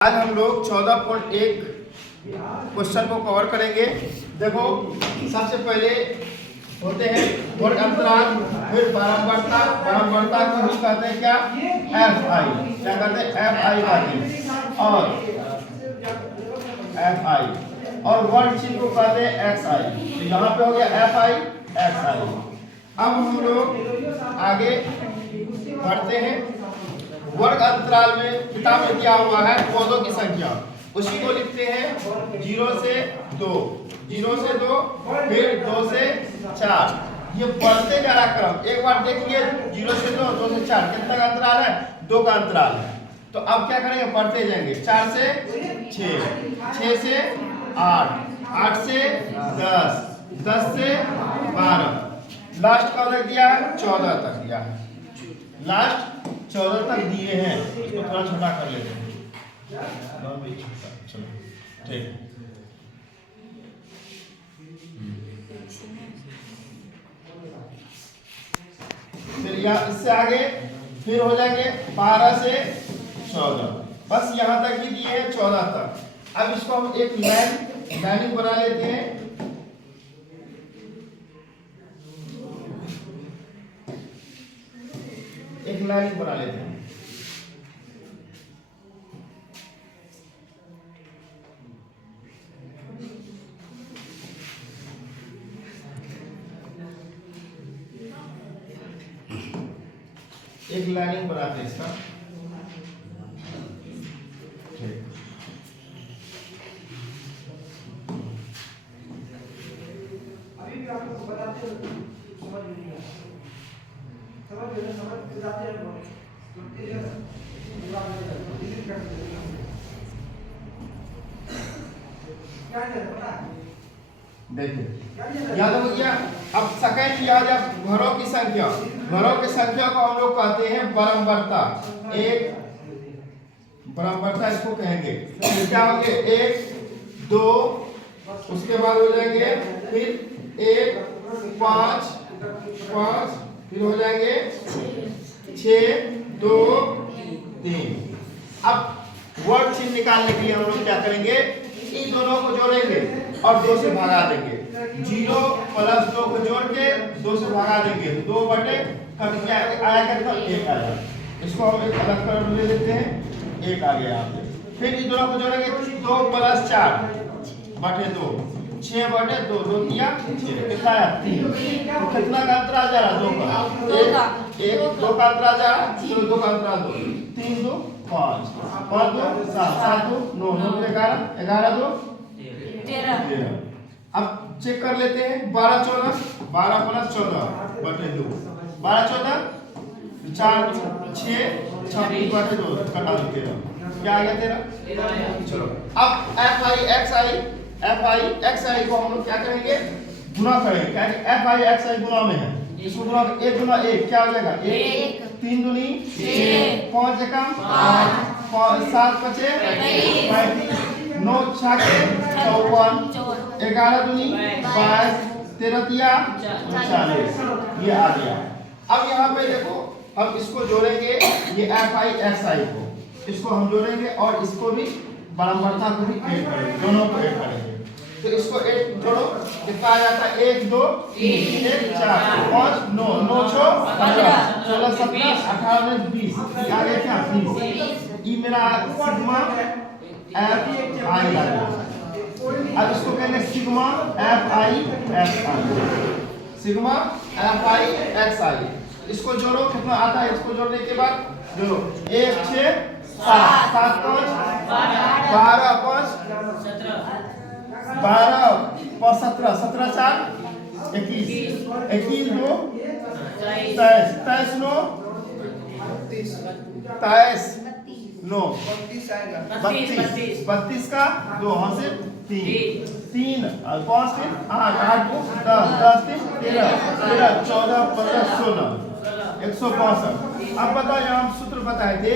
आज हम लोग 14.1 क्वेश्चन को कवर करेंगे। देखो, सबसे पहले होते हैं वर्ग अंतराल, फिर बारंबारता। बारंबारता को हम कहते हैं क्या? F I. क्या कहते हैं? एफ आई कहते हैं। और एफ आई और वर्ग चिन्ह को कहते हैं एक्स आई। तो यहाँ पे हो गया एफ आई एक्स आई। अब हम लोग आगे बढ़ते हैं। वर्ग अंतराल में किताब में क्या हुआ है? पौधों की संख्या, उसी को लिखते हैं 0 से 2, 0 से 2, फिर 2 से 4। ये बढ़ते जा रहा क्रम। एक बार देखिए 0 से 2, 2 से 4 कितना का अंतराल है? 2 का अंतराल है। तो अब क्या करेंगे? बढ़ते जाएंगे। 4 से 6, 6 से 8, 8 से 10, 10 से 12, लास्ट का रख दिया है 14 तक दिया है। लास्ट 14 तक दिए हैं। इसको थोड़ा छोटा कर लेते हैं। चलो ठीक। फिर यहाँ इससे आगे फिर हो जाएंगे 12 से 14। बस यहाँ तक ही दिए हैं 14 तक। अब इसको हम एक लाइनिंग बना लेते हैं। एक लाइनिंग बना लेते हैं। एक लाइनिंग बनाते हैं इसका। अभी भी आपको बताते हो, समझ नहीं आया। समझ जाते हैं लोग। क्या है पता है? देखिए याद हो गया। अब सेकंड याद है घरों की संख्या। घरों की संख्या को हम लोग कहते हैं बारंबारता। एक बारंबारता इसको कहेंगे। फिर क्या होंगे? 1 2, उसके बाद हो जाएंगे फिर 1 5 5, फिर हो जाएंगे 6 2 3। अब वर्ग चिन्ह निकालने के लिए हम लोग क्या करेंगे? इन दोनों को जोड़ेंगे और 2 से भगा देंगे। 0 + 2 को जोड़ के 2 से भगा देंगे। 2 बटे आया कितना? 1 आया। इसको हम एक अलग कर ले लेते हैं। 1 आ गया यहाँ पे। फिर इन दोनों को जोड़ेंगे 2 + 4 बटे 2, 6 बटे 2, 2 किया 6, कितना आया? 3। तो कितना का अंतराल जा रहा? 2 का। 1 2 का अंतराल जा रहा, 2 का अंतराल 2, 3 2 5, 5 2 7, 7 2 9, 9 2 11, 11 2 13। अब चेक कर लेते हैं। 12 14, 12 + 14 बटे 2, 12 14 4 6 26 बटे 2 कटा दो 13। क्या आ गया? 13। चलो अब एफ आई एक्स आई को हम लोग क्या करेंगे? गुना करेंगे। क्या है? एफ आई एक्स आई गुना में है। इसको गुना 1 गुना 1 क्या हो जाएगा? 1 3 दूनी 6, 5 एकम 5, 7 पचे 35, 9 छाके 54, 11 दूनी 22, 13 तिया 40। ये आ गया। अब यहाँ पे देखो, हम इसको जोड़ेंगे। ये एफ आई एक्स आई को इसको हम जोड़ेंगे और इसको भी बारंबारता को भी ऐड करेंगे। दोनों को ऐड करेंगे। तो इसको एक जोड़ो, कितना आ जाता है? 1 2 3 1 4 5 9 9 6 15 16 17 18 19 20। आ गया क्या? 20। ये मेरा सिग्मा एफ आई आ गया। अब इसको कहेंगे sigma F I X I. Sigma F I X I. इसको जोड़ो, कितना आता है? इसको जोड़ने के बाद जोड़ो 1 6 7 7 5 12 5 12 5 17 17 4 21 21 2 23 23 9 23 9 32 32 का 2 हाथ से 3 3 और 5 3 8 8 2 10 10 3 13 13 14 15 16 162। अब बताओ, यहाँ हम सूत्र बताए थे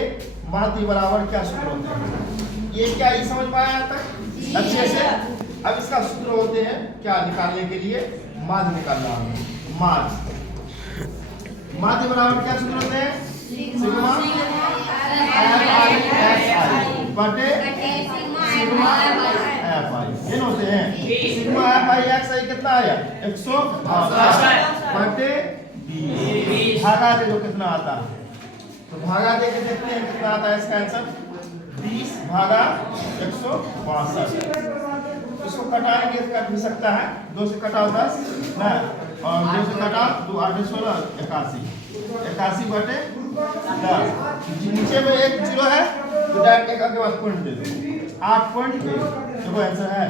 माध्य बराबर क्या सूत्र होते हैं? ये क्या ये समझ पाया तक अच्छे से? अब इसका सूत्र होते हैं क्या निकालने के लिए? माध्य निकालना है। माध्य बराबर क्या सूत्र होते हैं? सिग्मा एफ आई एक्स आई। बटे सिग्मा एफ आई ये होते हैं सिग्मा एफ आई एक्स आई कितना आया 162 बटे 20 भागा दे दो कितना आता है तो भागा दे के देखते हैं कितना आता है इसका आंसर 20 भागा 162 इसको कटाएंगे तो कट भी सकता है 2 से कटाओ 10 ना और 2 से कटाओ 2 8 16 81 बटे 10 नीचे में एक जीरो है तो डायरेक्ट एक आगे बाद पॉइंट दे दो 8 पॉइंट देखो आंसर है